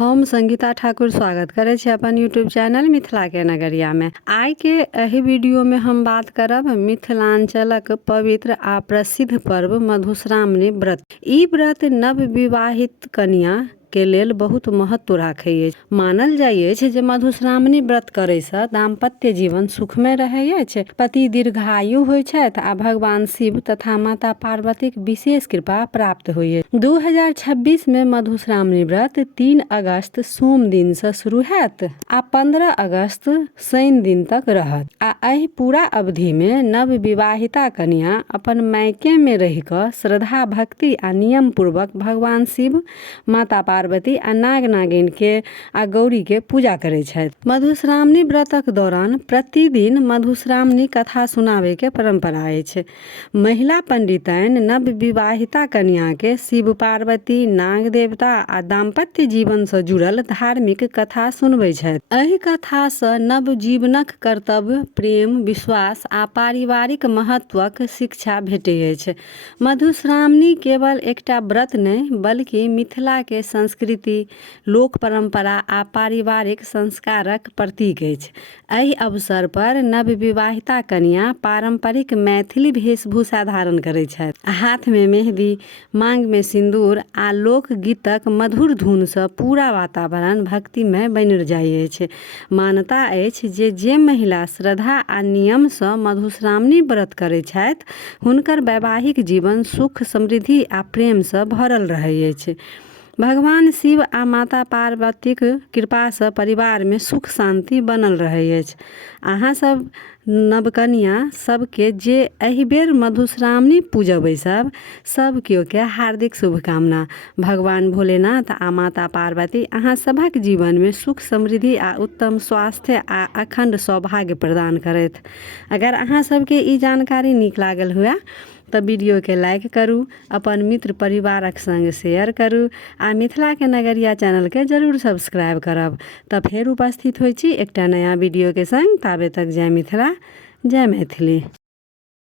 हम संगीता ठाकुर स्वागत करे छी अपन यूट्यूब चैनल मिथिला के नगरिया में। आइ के एहि वीडियो में हम बात करब मिथिलांचलक पवित्र आ प्रसिद्ध पर्व मधुश्रावणी व्रत। ई व्रत नव विवाहित कन्या के लेल बहुत महत्व राखै अछि। मानल जाइ अछि जे मधुश्रावणी व्रत करे से दाम्पत्य जीवन सुखमय रहै अछि, पति दीर्घायु होइ छथि आ भगवान शिव तथा माता पार्वती के विशेष कृपा प्राप्त होइ अछि। 2026 में मधुश्रावणी व्रत 3 अगस्त सोम दिन से शुरू हैत आ 15 अगस्त शनि दिन तक रहत। आ एहि पूरा अवधि में नव विवाहिता कन्या अपन मायके में रहि कऽ श्रद्धा भक्ति आ नियम पूर्वक भगवान शिव, माता पार्वती आ नाग नागिन के आ गौरी के पूजा करे छथि। मधुश्रावणी व्रतक दौरान प्रतिदिन मधुश्रावणी कथा सुनावे के परंपरा अछि। महिला पंडिताइन नव विवाहिता कन्या के शिव पार्वती, नाग देवता आ दाम्पत्य जीवन से जुड़ल धार्मिक कथा सुनबै छथि। एहि कथा से नव जीवनक कर्तव्य, प्रेम, विश्वास आ पारिवारिक महत्वक शिक्षा भेटै अछि। मधुश्रावणी केवल एकटा व्रत नहि बल्कि मिथिला के संस्कृति, लोक परंपरा आ पारिवारिक संस्कारक प्रतीक अछि। एहि अवसर पर नव विवाहिता कन्या पारंपरिक मैथिली वेशभूषा धारण करै छथि। हाथ में मेहंदी, मांग में सिंदूर आ लोकगीतक मधुर धुन से पूरा वातावरण भक्तिमय बनि जाइ अछि। मान्यता अछि जे महिला श्रद्धा आ नियम से मधुश्रावणी व्रत करै छथि हुनकर वैवाहिक जीवन सुख, समृद्धि आ प्रेम से भरल रहै अछि। भगवान शिव आ माता पार्वतीक कृपा से परिवार में सुख शांति बनल रहै अछि। अहाँ सब नवकन्या सबके जे एहि बेर मधुश्रावणी पूजबै सब केओ के हार्दिक शुभकामना। भगवान भोलेनाथ आ माता पार्वती अहाँ सभक जीवन में सुख, समृद्धि आ उत्तम स्वास्थ्य आ अखंड सौभाग्य प्रदान करथि। अगर अहाँ सबके ई जानकारी नीक लागल हुए तो वीडियो के लाइक करू, अपन मित्र परिवारक संग शेयर करू आ मिथिला के नगरिया चैनल के जरूर सब्सक्राइब करब। तब फेर उपस्थित होइ छी एकटा नया वीडियो के संग। ताबे तक जय मिथिला, जय मैथिली।